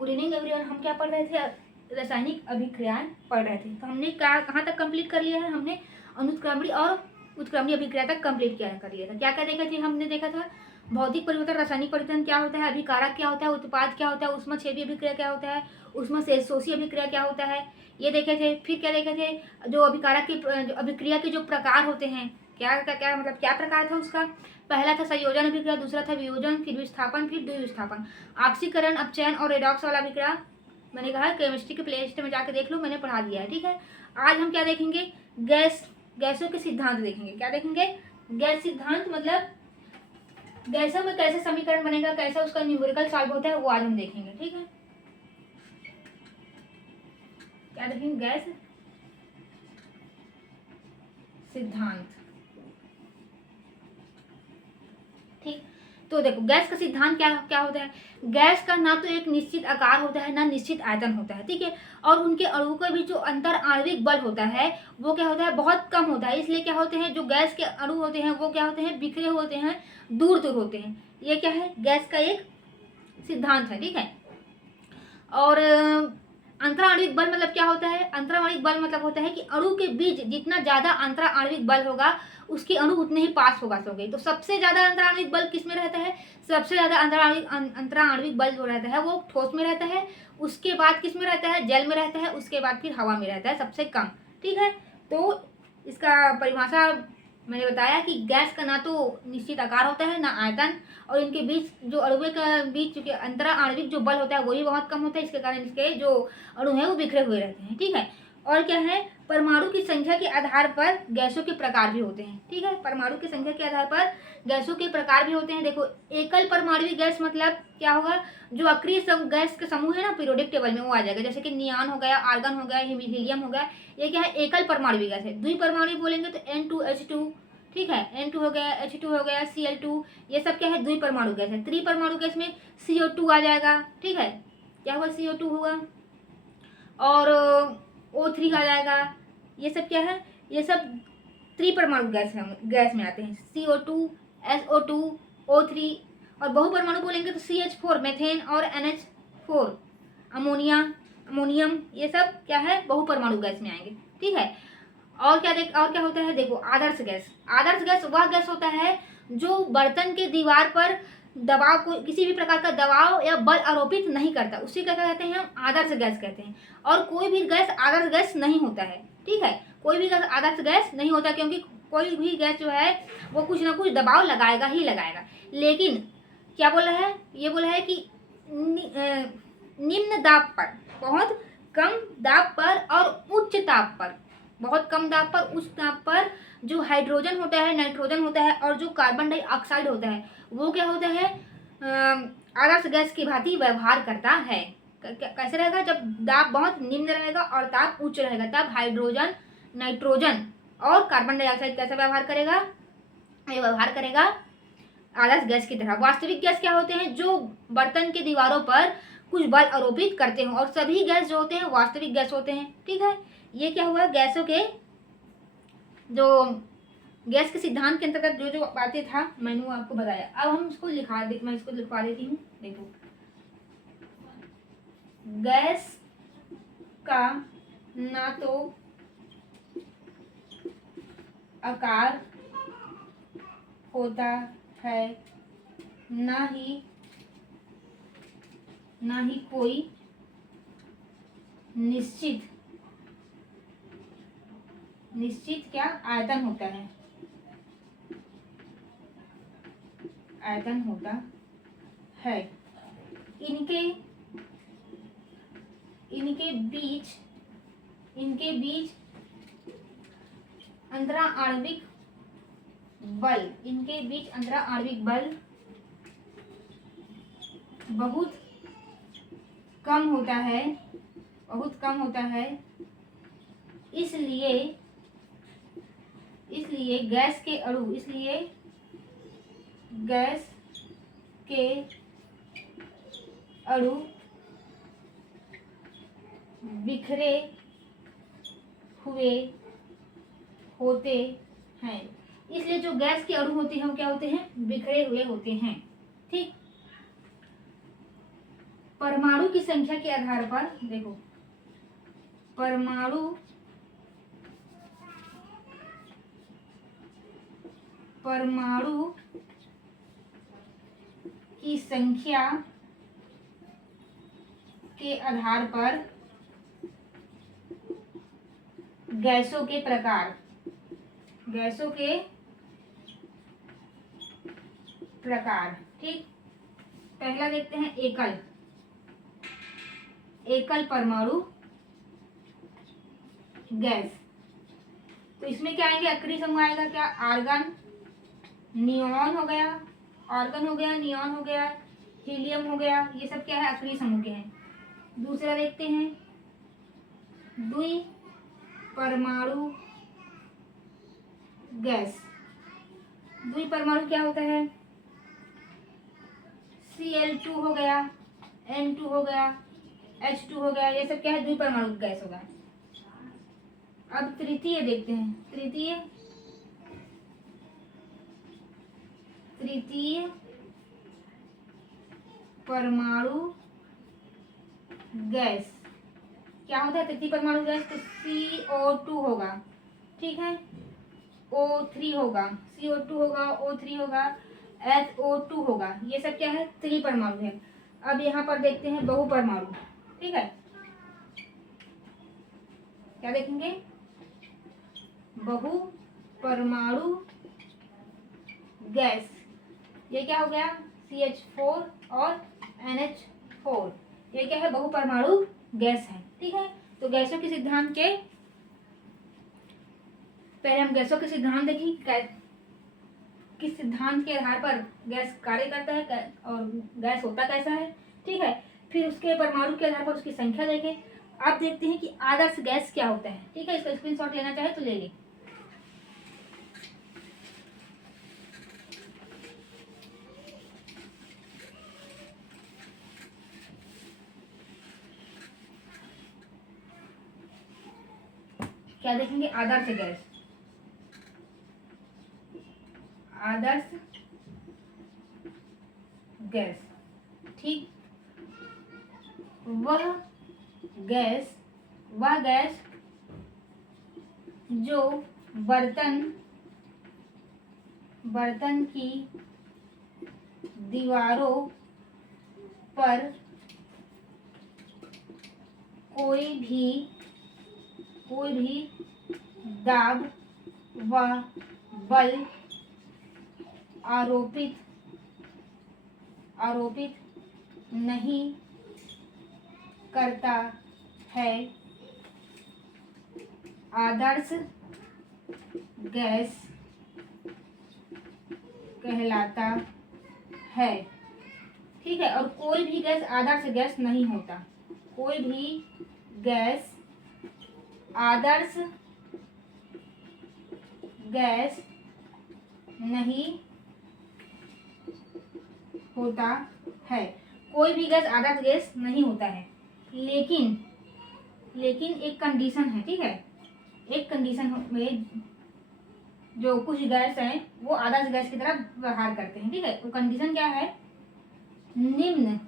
Good evening everyone. हम क्या पढ़ रहे थे? रासायनिक अभिक्रियाएं पढ़ रहे थे। तो हमने कहाँ तक कंप्लीट कर लिया है? हमने अनुत्क्रमणीय और उत्क्रमणीय अभिक्रिया तक कंप्लीट कर लिया था। क्या क्या देखा थे? हमने देखा था भौतिक परिवर्तन, रासायनिक परिवर्तन क्या होता है, अभिकारक क्या होता है, उत्पाद क्या होता है, ऊष्मक्षेपी अभिक्रिया क्या होता है, ऊष्मशोषी अभिक्रिया क्या होता है, ये देखे थे। फिर क्या देखे थे? जो अभिकारक की अभिक्रिया के जो प्रकार होते हैं, क्या मतलब क्या प्रकार था उसका? पहला था संयोजन अभिक्रिया, दूसरा था वियोजन, फिर विस्थापन, फिर द्विविस्थापन, ऑक्सीकरण, अपचयन और रेडॉक्स वाला अभिक्रिया। मैंने कहा केमिस्ट्री के प्लेलिस्ट में जाकर देख लो, मैंने पढ़ा दिया है, ठीक है। आज हम क्या देखेंगे? गैसों के सिद्धांत देखेंगे। क्या देखेंगे? गैस सिद्धांत, मतलब गैसों में कैसे समीकरण बनेगा, कैसा उसका न्यूमेरिकल सॉल्व होता है, वो आज हम देखेंगे, ठीक है। क्या देखेंगे? गैस सिद्धांत, ठीक। तो देखो गैस का सिद्धांत क्या क्या होता है? गैस का ना तो एक निश्चित आकार होता है, ना निश्चित आयतन होता है, ठीक है। और उनके अणुओं के बीच जो अंतर आणविक बल होता है वो क्या होता है? बहुत कम होता है। इसलिए क्या होते हैं, जो गैस के अणु होते हैं वो क्या होते हैं? बिखरे होते हैं, दूर दूर होते हैं। ये क्या है? गैस का एक सिद्धांत है, ठीक है। और अंतराणविक बल मतलब क्या होता है? अंतराणविक बल मतलब होता है कि अणु के बीच जितना ज्यादा अंतराणविक बल होगा उसके अणु उतने ही पास होगा होंगे। तो सबसे ज्यादा अंतराणविक बल किस में रहता है? सबसे ज्यादा अंतराणविक बल जो रहता है वो ठोस में रहता है। उसके बाद किस में रहता है? जल में रहता है। उसके बाद फिर हवा में रहता है सबसे कम, ठीक है। तो इसका परिभाषा मैंने बताया कि गैस का ना तो निश्चित आकार होता है, ना आयतन, और इनके बीच जो अणुओं के बीच चूंकि अंतरा आणविक जो बल होता है वो भी बहुत कम होता है। इसके कारण इसके जो अणु है वो बिखरे हुए रहते हैं, ठीक है। और क्या है? परमाणु की संख्या के आधार पर गैसों के प्रकार भी होते हैं, ठीक है। परमाणु की संख्या के आधार पर गैसों के प्रकार भी होते हैं। देखो, एकल परमाणु गैस मतलब क्या होगा? जो अक्रिय गैस के समूह है ना, पीरियोडिक टेबल में वो आ जाएगा। जैसे कि नियान हो गया, आर्गन हो गया, हीलियम हो गया, ये क्या है? एकल परमाणु गैस है। द्विपरमाणु बोलेंगे तो N2H2, ठीक है, N2 हो गया, H2 हो गया, Cl2, ये सब क्या है? द्विपरमाणु गैस है। त्रिपरमाणु गैस में CO2 आ जाएगा, ठीक है। क्या हुआ? CO2 होगा, और O3 आ जाएगा। ये सब क्या है? ये सब त्रिपरमाणु गैस में आते हैं। CO2, SO2, O3। और बहुपरमाणु बोलेंगे तो CH4 मेथेन और NH4 अमोनियम, ये सब क्या है? बहुपरमाणु गैस में आएंगे, ठीक है। और क्या होता है? देखो, आदर्श गैस। आदर्श गैस वह गैस होता है जो बर्तन के दीवार पर दबाव को, किसी भी प्रकार का दबाव या बल आरोपित नहीं करता, उसी का क्या कहते हैं? हम आदर्श गैस कहते हैं। और कोई भी गैस आदर्श गैस नहीं होता है, ठीक है। कोई भी गैस आदर्श गैस नहीं होता, क्योंकि कोई भी गैस जो है वो कुछ ना कुछ दबाव लगाएगा ही लगाएगा। लेकिन क्या बोला है? ये बोला है कि निम्न दाब पर, बहुत कम दाब पर, और उच्च ताप पर, बहुत कम दाब पर, उच्च ताप पर जो हाइड्रोजन होता है, नाइट्रोजन होता है, और जो कार्बन डाइऑक्साइड होता है वो क्या होता है? आदर्श गैस की भांति व्यवहार करता है। कैसे रहेगा? जब दाब बहुत निम्न रहेगा और ताप उच्च रहेगा, तब हाइड्रोजन, नाइट्रोजन और कार्बन डाइऑक्साइड कैसा व्यवहार करेगा? ये व्यवहार करेगा आदर्श गैस की तरह। वास्तविक गैस क्या होते हैं? जो बर्तन के दीवारों पर कुछ बल आरोपित करते हैं, और सभी गैस जो होते हैं वास्तविक गैस होते हैं, ठीक है। ये क्या हुआ? गैसों के जो गैस के सिद्धांत के अंतर्गत जो जो बातें था मैंने वो आपको बताया। अब हम इसको मैं इसको लिखवा देती हूँ। देखो, गैस का ना तो आकार होता है, ना ही कोई निश्चित क्या आयतन होता है, इनके बीच अंतराणविक बल बहुत कम होता है। इसलिए गैस के अणु बिखरे हुए होते हैं। इसलिए जो गैस के अणु होते हैं वो क्या होते हैं? बिखरे हुए होते हैं, ठीक। परमाणु की संख्या के आधार पर, देखो परमाणु की संख्या के आधार पर गैसों के प्रकार, ठीक। पहला देखते हैं एकल परमाणु गैस। तो इसमें क्या आएंगे, अक्रिय समूह आएगा क्या, आर्गन, नियॉन हो गया, नियॉन हो गया, हीलियम हो गया, ये सब क्या है, अक्रिय समूह के हैं। दूसरा देखते हैं द्विपरमाणु गैस। द्विपरमाणु क्या होता है, Cl2 हो गया, N2 हो गया, H2 हो गया, ये सब क्या है, द्विपरमाणु गैस होगा। अब तृतीय देखते हैं, तृतीय परमाणु गैस क्या होता है, तृतीय परमाणु गैस, तो CO2 होगा, ठीक है, O3 होगा, CO2 होगा, O3 होगा, SO2 होगा, ये सब क्या है, त्रिपरमाणु है। अब यहाँ पर देखते हैं बहुपरमाणु, ठीक है, क्या देखेंगे, बहुपरमाणु गैस। ये क्या हो गया, CH4 और NH4, ये क्या है, बहुपरमाणु गैस है, ठीक है। तो गैसों के सिद्धांत के, पहले हम गैसों के सिद्धांत देखें, किस सिद्धांत के आधार पर गैस कार्य करता है और गैस होता कैसा है, ठीक है। फिर उसके परमाणु के आधार पर उसकी संख्या देखें। अब देखते हैं कि आदर्श गैस क्या होता है, ठीक है। इसका स्क्रीनशॉट लेना चाहे तो ले ले। क्या देखेंगे, आदर्श गैस, ठीक। वह गैस जो बर्तन की दीवारों पर कोई भी दाब व बल आरोपित नहीं करता है, आदर्श गैस कहलाता है, ठीक है। और कोई भी गैस आदर्श गैस नहीं होता, कोई भी गैस आदर्श गैस नहीं होता है, कोई भी गैस आदर्श गैस नहीं होता है। लेकिन एक कंडीशन है, ठीक है। एक कंडीशन में जो कुछ गैस हैं वो आदर्श गैस की तरह व्यवहार करते हैं, ठीक है। वो कंडीशन क्या है, निम्न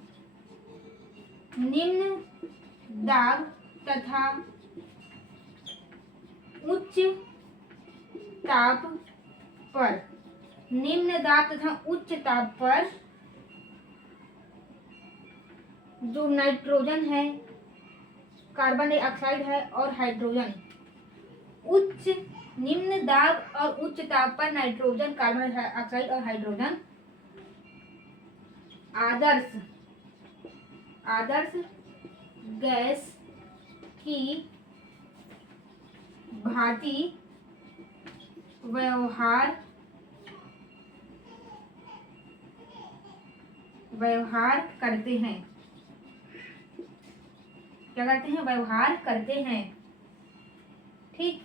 दाब तथा उच्च ताप पर, निम्न दाब तथा उच्च ताप पर जो नाइट्रोजन है, कार्बन डाइऑक्साइड है और हाइड्रोजन, निम्न दाब और उच्च ताप पर नाइट्रोजन, कार्बन डाइऑक्साइड और हाइड्रोजन आदर्श गैस की भांति व्यवहार करते हैं, क्या करते हैं, व्यवहार करते हैं, ठीक।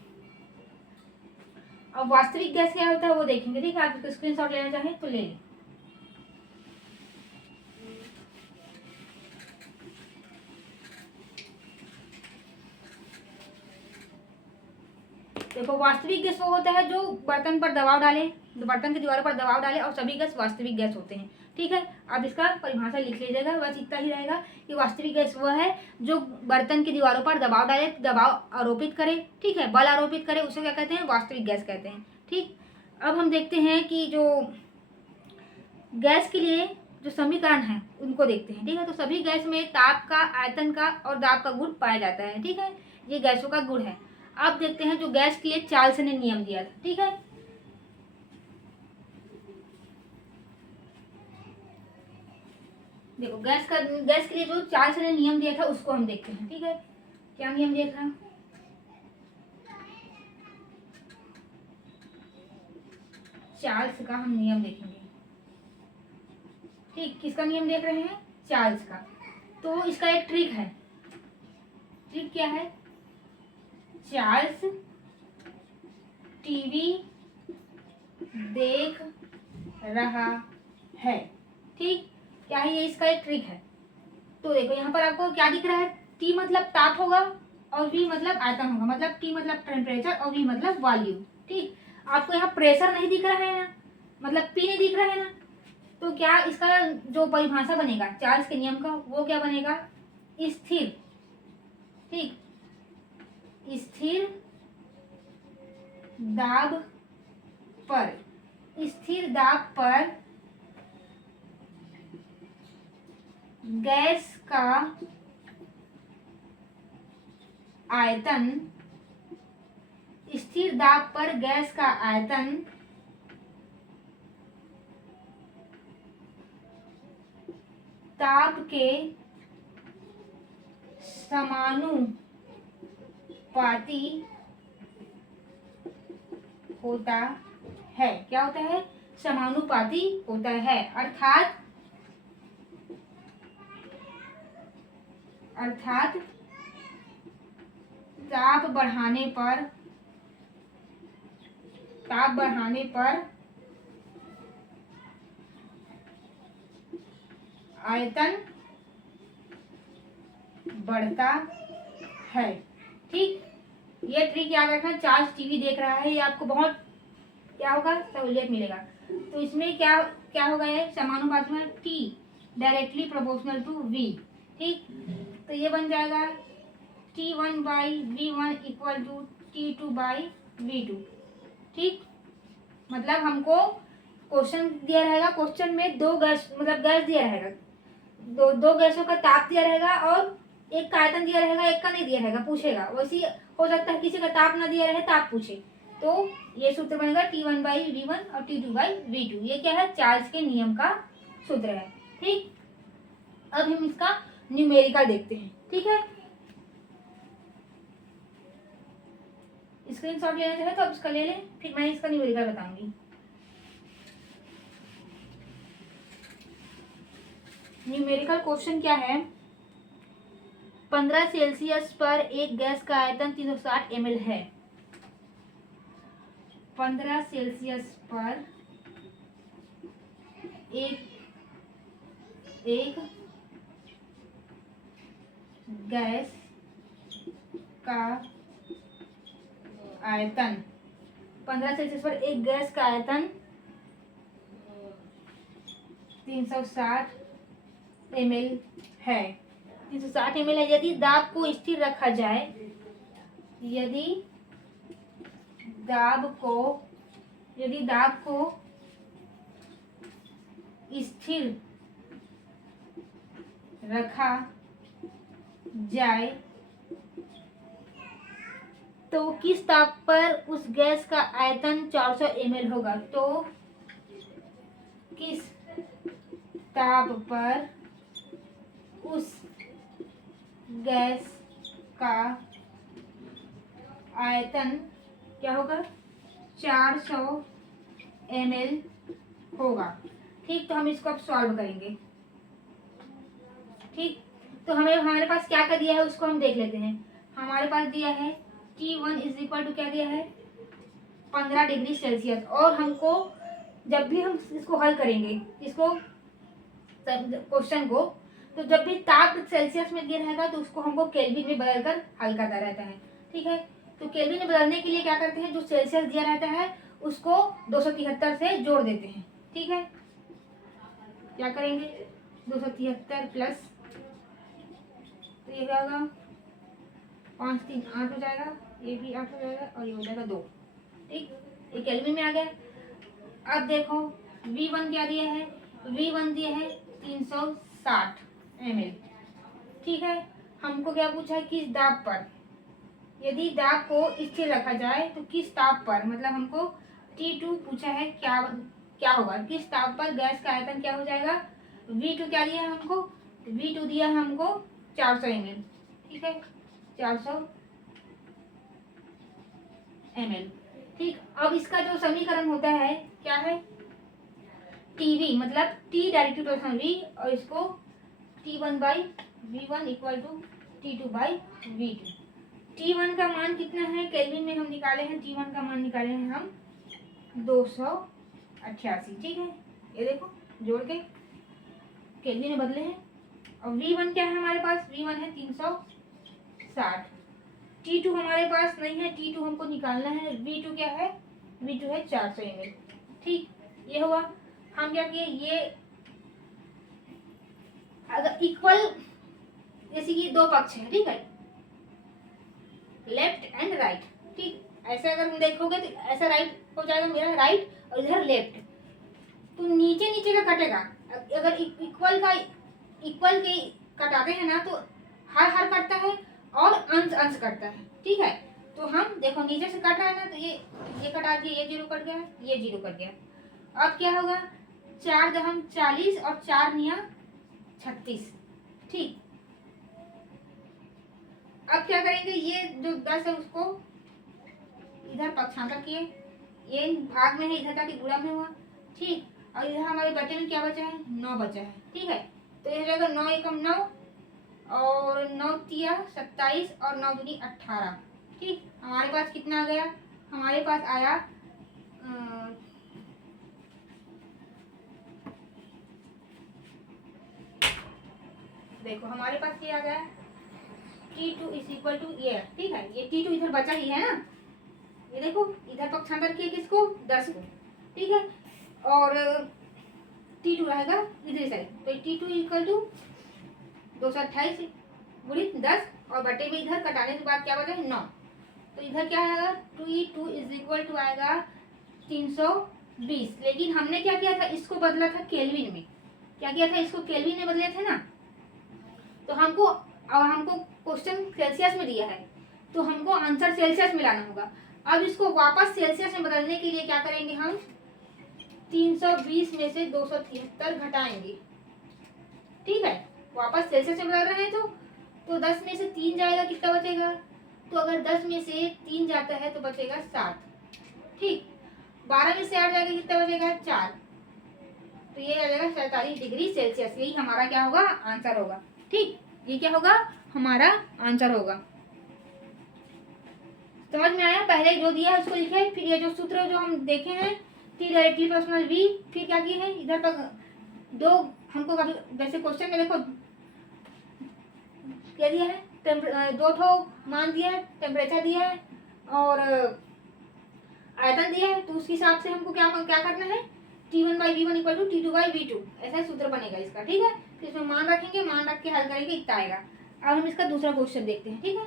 अब वास्तविक गैस क्या होता है वो देखेंगे, ठीक है। आप इसको स्क्रीनशॉट लेना चाहें तो ले लें। देखो, वास्तविक गैस वो होता है जो बर्तन पर दबाव डाले, बर्तन की दीवारों पर दबाव डाले, और सभी गैस वास्तविक गैस होते हैं, ठीक है। आप इसका परिभाषा लिख लीजिएगा। बस इतना ही रहेगा कि वास्तविक गैस वह है जो बर्तन की दीवारों पर दबाव डाले, दबाव आरोपित करे, ठीक है, बल आरोपित करे, उसे क्या कहते हैं, वास्तविक गैस कहते हैं। ठीक, अब हम देखते हैं कि जो गैस के लिए जो समीकरण है उनको देखते हैं। ठीक है, तो सभी गैस में ताप का, आयतन का और दाब का गुण पाया जाता है। ठीक है, ये गैसों का गुण है। अब देखते हैं जो गैस के लिए चार्ल्स ने नियम दिया था। ठीक है, देखो गैस के लिए जो चार्ल्स ने नियम दिया था उसको हम देखते हैं। ठीक है, क्या नियम दिया था, चार्ल्स का हम नियम देखेंगे। ठीक, किसका नियम देख रहे हैं, चार्ल्स का। तो इसका एक ट्रिक है। ट्रिक क्या है, चार्ल्स टीवी देख रहा है। ठीक, क्या है ये, इसका एक ट्रिक है। तो देखो यहाँ पर आपको क्या दिख रहा है, टी मतलब ताप होगा और वी मतलब आयतन होगा, मतलब टी मतलब टेम्परेचर और वी मतलब वॉल्यूम। ठीक, आपको यहाँ प्रेशर नहीं दिख रहा है ना, मतलब पी नहीं दिख रहा है ना, तो क्या इसका जो परिभाषा बनेगा चार्ल्स के नियम का वो क्या बनेगा, स्थिर। ठीक, स्थिर दाब पर, स्थिर दाब पर गैस का आयतन, स्थिर दाब पर गैस का आयतन ताप के समानुपाती होता है। क्या होता है, समानुपाती होता है। अर्थात ताप बढ़ाने पर आयतन बढ़ता है। ठीक, ये ट्रिक याद रखना। चार्ल्स टीवी देख रहा है, ये आपको बहुत क्या होगा, सहूलियत मिलेगा। तो इसमें क्या होगा, ये समानुपाती में T directly proportional to V. ठीक, तो ये बन जाएगा T1 by V1 equal to T2 by V2। ठीक, मतलब हमको क्वेश्चन दिया रहेगा, क्वेश्चन में दो गैस मतलब गैस दिया रहेगा, दो गैसों का ताप दिया रहेगा और एक का आयतन दिया रहेगा, एक का नहीं दिया रहेगा, पूछेगा। वैसे हो सकता है किसी का ताप ना दिया रहे, ताप पूछे, तो ये सूत्र बनेगा T1 बाई V1 और T2 बाई V2। ये क्या है, चार्ल्स के नियम का सूत्र है। ठीक, अब हम इसका न्यूमेरिकल देखते हैं। ठीक है, स्क्रीनशॉट लेना चाहे तो आप इसका ले लें, फिर मैं इसका न्यूमेरिकल बताऊंगी। न्यूमेरिकल क्वेश्चन क्या है, 15 सेल्सियस पर एक गैस का आयतन 360 ml है। 15 सेल्सियस पर एक गैस का आयतन, 15 सेल्सियस पर एक गैस का आयतन 360 ml है। 360 ml है। यदि दाब को स्थिर रखा जाए, यदि दाब को स्थिर रखा जाए तो किस ताप पर उस गैस का आयतन 400 ml होगा। तो किस ताप पर उस गैस का आयतन क्या होगा, 400 ml होगा। ठीक, तो हम इसको अब सॉल्व करेंगे। ठीक, तो हमारे पास क्या क्या दिया है उसको हम देख लेते हैं। हमारे पास दिया है T1 इज इक्वल टू क्या दिया है, 15 डिग्री सेल्सियस। और हमको जब भी हम इसको हल करेंगे, इसको क्वेश्चन को, तो जब भी ताप सेल्सियस में दिया रहेगा तो उसको हमको केल्विन में बदलकर हल करना रहता है। ठीक है, तो केल्विन में बदलने के लिए क्या करते हैं, जो सेल्सियस दिया रहता है उसको 273 से जोड़ देते हैं। ठीक है, क्या करेंगे 273 प्लस, तो ये क्या होगा 5 3 8 हो जाएगा, ये भी 8 हो जाएगा और ये हो जाएगा 2। ठीक, ये केल्विन में आ गया। अब देखो V1 क्या दिया है, V1 दिया है 360 ml। ठीक है, हमको क्या पूछा है किस दाब पर, यदि दाब को स्थिर रखा जाए तो किस ताप पर, मतलब हमको T2 पूछा है, क्या क्या होगा, किस ताप पर गैस का आयतन क्या हो जाएगा। V2 क्या दिया है हमको, V2 दिया है हमको 400 ml। ठीक है, 400 ml। ठीक, अब इसका जो समीकरण होता है क्या है, TV मतलब T डायरेक्टिव टू V, और इसको T1/V1 equal to T2/V2। T1 का मान कितना है केल्विन में हम निकाले हैं, T1 का मान निकाले हैं हम 288। ठीक है, ये देखो जोड़ के केल्विन में बदले हैं। और V1 क्या है हमारे पास, V1 है 360। T2 हमारे पास नहीं है, T2 हमको निकालना है। V2 क्या है, V2 है 400 ml। ठीक, ये हुआ। हम क्या किए, ये अगर इक्वल, जैसे कि दो पक्ष है, ठीक है, लेफ्ट एंड राइट। ठीक, ऐसे अगर हम देखोगे तो ऐसा राइट हो जाएगा मेरा राइट, और इधर लेफ्ट, तो नीचे नीचे का कटेगा। अगर इक्वल के कटाते हैं ना, तो हर हर कटता है और अंश अंश कटता है। ठीक है, तो हम देखो नीचे से कट रहा है ना, तो ये कटा दिया, ये 0 कट गया, ये 0 कट गया। अब क्या होगा, 4 दहम 40 और 4 निया 36। ठीक, अब क्या करेंगे, ये जो 10 है उसको इधर पक्षांतर किए, ये भाग में है, इधर ताकि गुणा में हुआ। ठीक, और इधर हमारे बचे में क्या बचा है, 9 बचा है। ठीक है, तो ये हो जाएगा 9 एकम 9 और 9 तिया 27 और 9 दूनी 18। ठीक, हमारे पास कितना आ गया, हमारे पास आया देखो हमारे पास क्या आ गया, T2 इज इक्वल टू ये। ठीक है, ये T2 इधर बचा ही है ना, ये देखो इधर पक्षांतर किए किसको, 10 को। ठीक है, और T2 रहेगा इधर साइड, तो T2 इक्वल टू 228 गुणित 10 और बटे में इधर कटाने के बाद क्या बचा है 9, तो इधर क्या आएगा 2E2 इज इक्वल टू आएगा 320। लेकिन हमने क्या किया था, इसको बदला था केल्विन में। क्या किया था, इसको केल्विन में बदले थे ना, तो हमको क्वेश्चन सेल्सियस में दिया है, तो हमको आंसर सेल्सियस में लाना होगा। अब इसको वापस सेल्सियस में बदलने के लिए क्या करेंगे, हम 320 में से 273 घटाएंगे। ठीक है, वापस सेल्सियस में बदल रहे हैं, तो 10 में से 3 जाएगा, कितना बचेगा, तो अगर 10 में से 3 जाता है तो बचेगा 7। ठीक, 12 में से 8 जाएगा, कितना बचेगा 4, तो ये आ जाएगा 47 डिग्री सेल्सियस। यही हमारा क्या होगा, आंसर होगा। ठीक, ये क्या होगा, हमारा आंसर होगा। समझ में आया, पहले जो दिया है उसको लिखे, फिर ये जो सूत्र जो हम देखे हैं T डायरेक्टली प्रोपोर्शनल V, फिर क्या किए हैं इधर तक दो हमको, जैसे क्वेश्चन में देखो क्या दिया है, 2 ठो मान दिया है, टेम्परेचर दिया है और आयतन दिया है, तो उस हिसाब से हमको क्या क्या करना है, T1/V1 इक्वल टू T2/V2, ऐसा सूत्र बनेगा इसका। ठीक है, तो इसमें मान रखेंगे, मान रख के हल करेंगे, इतना आएगा। अब हम इसका दूसरा क्वेश्चन देखते हैं। ठीक है,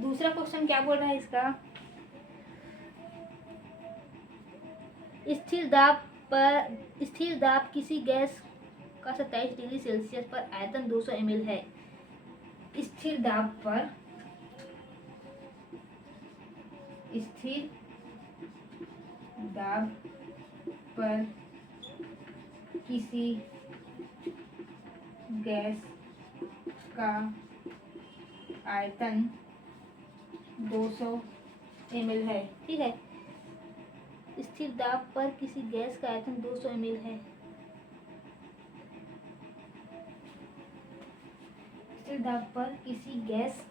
दूसरा क्वेश्चन क्या बोल रहा है इसका, स्थिर दाब किसी गैस का 27 डिग्री सेल्सियस पर आयतन 200 ml है। स्थिर दाब पर किसी गैस का आयतन 200 ml है। ठीक है, स्थिर दाब पर किसी गैस का आयतन 200 ml है। स्थिर दाब पर किसी गैस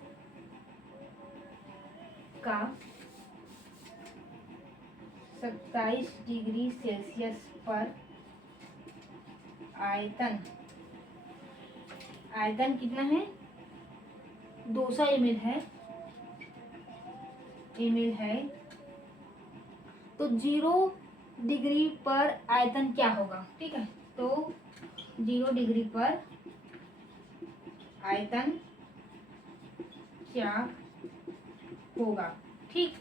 का 27 डिग्री सेल्सियस पर आयतन आयतन कितना है, 200 ml है, तो 0 डिग्री पर आयतन क्या होगा। ठीक है, तो 0 डिग्री पर आयतन क्या होगा। ठीक,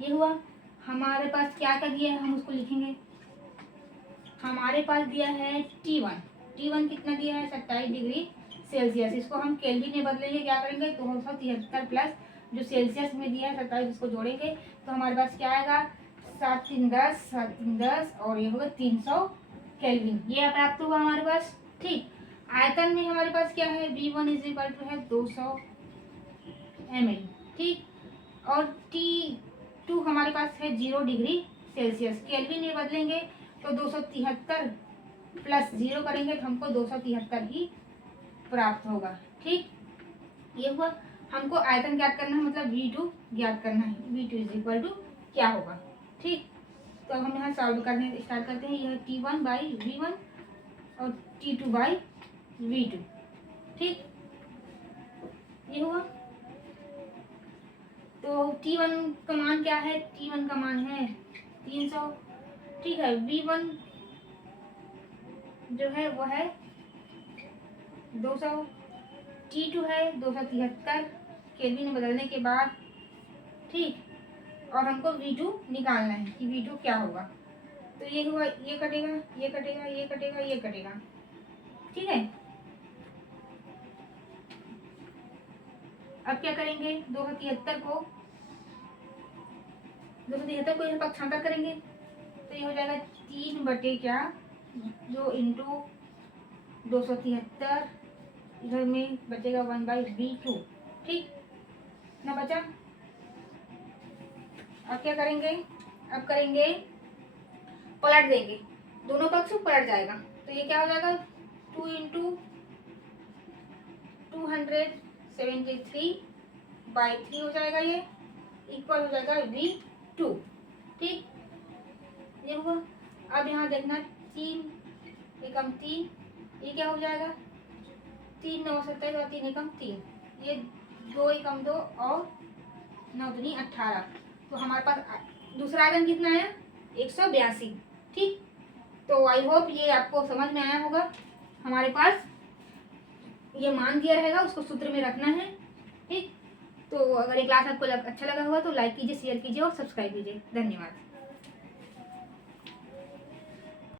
ये हुआ। हमारे पास क्या क्या दिया है, हम उसको लिखेंगे। हमारे पास दिया है T1 कितना दिया है, 27 डिग्री सेल्सियस। इसको हम केल्विन में बदलेंगे, क्या करेंगे, 273 प्लस जो सेल्सियस में दिया है 27, इसको जोड़ेंगे तो हमारे पास क्या आएगा, 7 3 10, 7 3 10 और ये होगा 300 केल्विन, ये प्राप्त हुआ हमारे पास। ठीक, आयतन में हमारे पास क्या है, V1 इज इक्वल टू है 200 ml। ठीक, और T2 हमारे पास है 0 डिग्री सेल्सियस, केल्विन में बदलेंगे तो 273 प्लस 0 करेंगे तो हमको 273 ही प्राप्त होगा। ठीक, ये हुआ। हमको आयतन ज्ञात करना है, मतलब V2 ज्ञात करना है, V2 इज इक्वल टू क्या होगा। ठीक, तो अब हम यहाँ सॉल्व करने स्टार्ट करते हैं। यह T1 बाई V1 और T2 बाई V2। ठीक, ये हुआ। तो T1 का मान क्या है, T1 का मान है 300। ठीक है, V1 जो है वो है 200, T2 है 273 केल्विन में बदलने के बाद। ठीक, और हमको V2 निकालना है कि V2 क्या होगा। तो ये हुआ, ये कटेगा, ये कटेगा, ये कटेगा, ये कटेगा। ठीक है, अब क्या करेंगे, 273 को यहाँ पक्षांतर करेंगे तो ये हो जाएगा 3 बटे क्या, जो इंटू 273, इधर में बचेगा 1/V2। ठीक ना बचा। अब क्या करेंगे, अब करेंगे पलट देंगे, दोनों पक्ष पलट जाएगा तो ये क्या हो जाएगा, 2 इंटू 273/3 हो जाएगा, ये इक्वल हो जाएगा V2। ठीक, ये हुआ। अब यहाँ देखना, 3 एकम 3, ये क्या हो जाएगा, 3 9 27 और 3 एकम 3, ये 2 एकम 2 और 9 दूनी 18। तो हमारे पास दूसरा आयतन कितना है, 182। ठीक, तो आई होप ये आपको समझ में आया होगा। हमारे पास ये मान दिया रहेगा, उसको सूत्र में रखना है। ठीक, तो अगर ये क्लास आपको अच्छा लगा होगा तो लाइक कीजिए, शेयर कीजिए और सब्सक्राइब कीजिए। धन्यवाद।